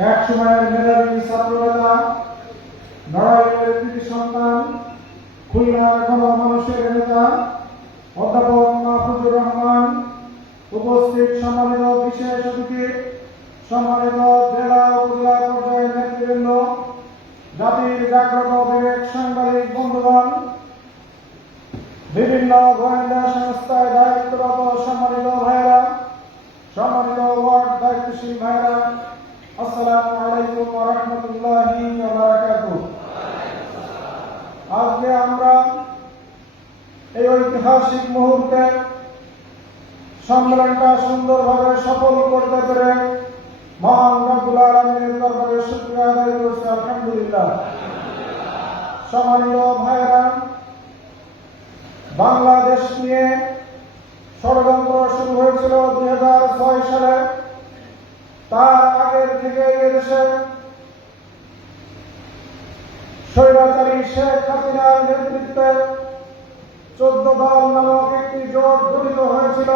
এক সময়ের মেধাবী ছাত্রনেতা নড়াইলের সন্তান খুলনার গণমানুষের নেতা, অধ্যাপক মাহফুজুর রহমান, উপস্থিত সম্মানিত বিশেষ অতিথি, সম্মানিত জেলা উপজেলা পর্যায়ের নেতৃবৃন্দ, জাতির জাগ্রত বিবেক সাংবাদিক বন্ধুগণ, বিভিন্ন গোয়েন্দা সংস্থায় দায়িত্বরত সম্মানিত ভাইরা সম্মানিত ওয়ার্ড দায়িত্বশীল ভাইরা আসসালামু আলাইকুম ওয়া রাহমাতুল্লাহি ওয়া বারাকাতুহু। আজকে আমরা এই ঐতিহাসিক মুহূর্তে সম্মেলনটা সুন্দরভাবে সফল করতে পেরে মহান রব্বুল আলামিনের দরবারে শুকরিয়া আদায় করছি, আলহামদুলিল্লাহ। সম্মানিত ভাইরা বাংলাদেশ নিয়ে ষড়যন্ত্র শুরু হয়েছিল দুই হাজার ছয় সালে। তার আগের থেকে এদেশে স্বৈরাচারী শেখ হাসিনার নেতৃত্বে চোদ্দ দল নামক একটি জোট গঠিত হয়েছিল।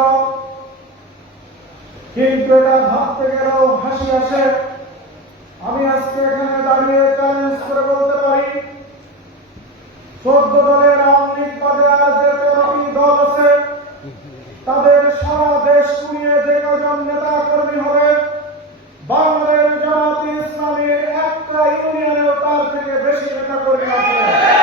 কিন্তু এটা ভাবতে গেলেও হাসি আসে। আমি আজকে এখানে দাঁড়িয়ে চ্যালেঞ্জ করে বলতে পারি, চোদ্দ দলের আওয়ামী বাদে আর যে তেরোটি দল আছে, তাদের সারা দেশ কুড়িয়ে যে কজন নেতা কর্মী হবে বাংলাদেশ জামাত ইসলামের একটা ইউনিয়নেও তার থেকে বেশি নেতা কর্মী আছে।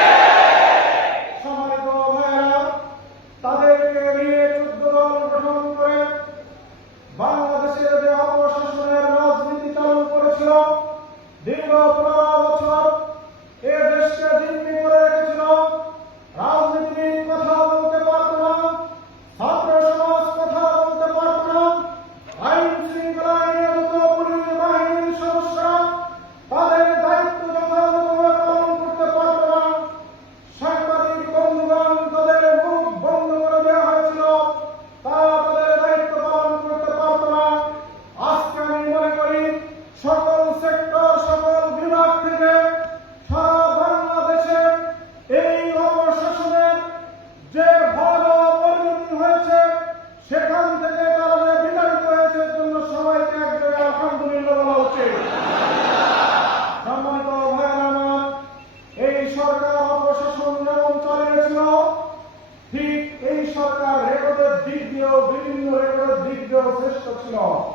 ó,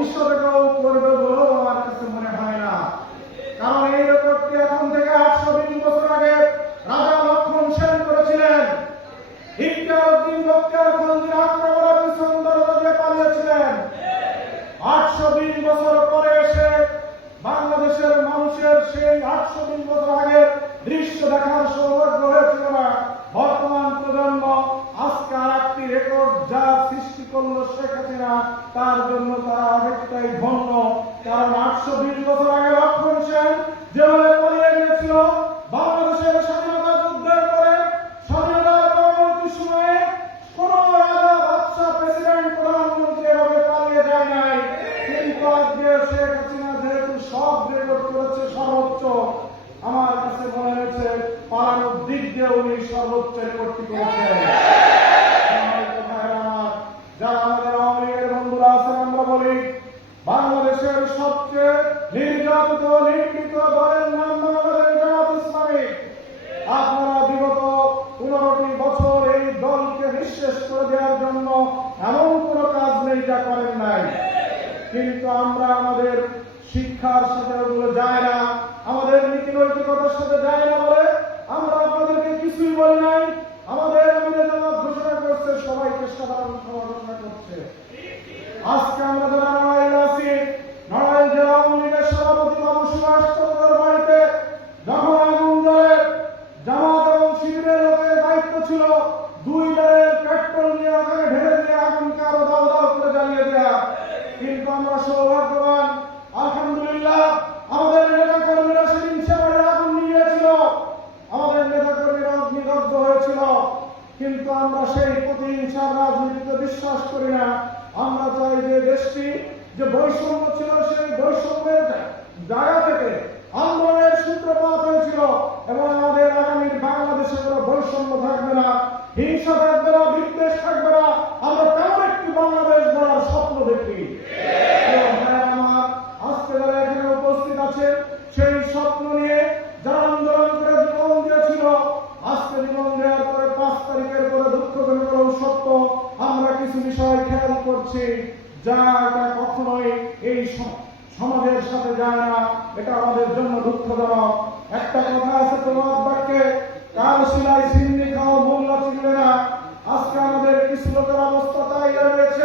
ভবিষ্যতে কেউ করবে বলেও আমার কাছে মনে হয় না কারণ এই রেকর্ডটি এখন থেকে আটশো বিশ বছর আগে রাজা লক্ষণ সেন করেছিলেন পরে এসে বাংলাদেশের মানুষের সেই আটশো বিশ বছর আগের দৃশ্য দেখার সৌভাগ্য হয়েছিল না বর্তমান প্রজন্ম আজকে একটি রেকর্ড যা করল শেখ হাসিনা, তার জন্য তারা অনেকটাই ধন্য। কারণ আটশো বিশ বছর আগে লক্ষণ সেন যেভাবে পালিয়ে গিয়েছিল, বাংলাদেশের স্বাধীনতা যুদ্ধের পরে, স্বাধীনতার পরবর্তী সময়ে কোন রাজা প্রেসিডেন্ট, প্রধানমন্ত্রী এভাবে পালিয়ে যায় নাই। কিন্তু আজকে শেখ হাসিনা যেহেতু সব রেকর্ড করেছে সর্বোচ্চ, আমার কাছে মনে হয়েছে দিক দিয়ে উনি সর্বোচ্চ রেকর্ডটি করেছেন। যায় না বলে আমরা আপনাদেরকে কিছুই বলি নাই। আমাদের আমাদের জামাত ঘোষণা করছে, সবাই চেষ্টা করার ঘোষণা করছে। আজকে আমরা যারা নারায়ণ আছি, নারায়ণ জেলা আওয়ামী লীগের সভাপতি বাবু সুভাষ চন্দ্রের বাড়িতে যখন আগুন ধরে জামাত এবং শিবিরের লোকের দায়িত্ব ছিল দুই দলের পেট্রোল নিয়ে আগুন ঢেলে দিয়ে আগুনকে আরও দাও দাও করে জ্বালিয়ে দেয়া। কিন্তু আমরা সৌভাগ্যবান কিন্তু আমরা সেই প্রতিহিংসার রাজনীতিতে বিশ্বাস করি না। আমরা চাই যে দেশটি যে বৈষম্য ছিল, সেই বৈষম্যের জায়গা থেকে আন্দোলনের সূত্রপাত হয়েছিল এবং আমাদের আগামী বাংলাদেশে কোনো বৈষম্য থাকবে না। হিংসা কিছু বিষয় খেয়াল করছে, যা এটা কখনোই এই সমাজের সাথে যায় না। এটা আমাদের জন্য দুঃখজনক। একটা কথা আছে প্রভাব বাক্যে কার সিলাই সিন্নি খাওয়া মূল্য চিনবে না। আজকে আমাদের কিছু লোকের অবস্থা তাই রয়েছে।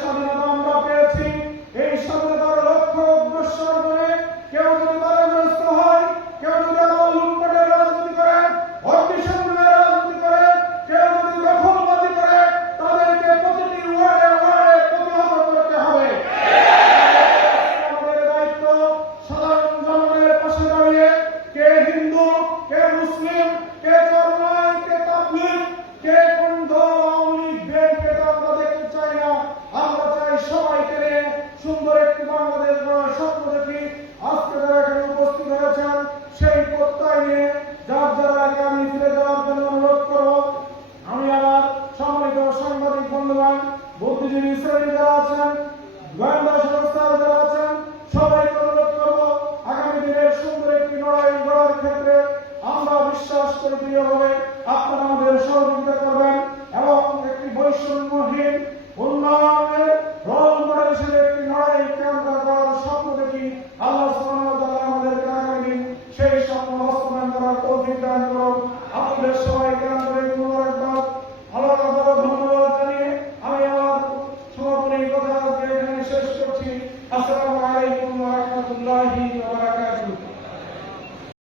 স্বাধীনতা আমরা পেয়েছি। এই স্বাধীনতা বিশ্বাস করে প্রিয় হবে আপনারা আমাদের সহযোগিতা করবেন এবং একটি বৈষম্যহীন, উন্নয়নের রোল মডেল হিসেবে একটি লড়াই কেন্দ্র করার স্বপ্ন দেখি। আল্লাহ আমাদের আগামী সেই স্বপ্ন বাস্তবায়ন করার অধিকার করুন। আপনাদের সবাইকে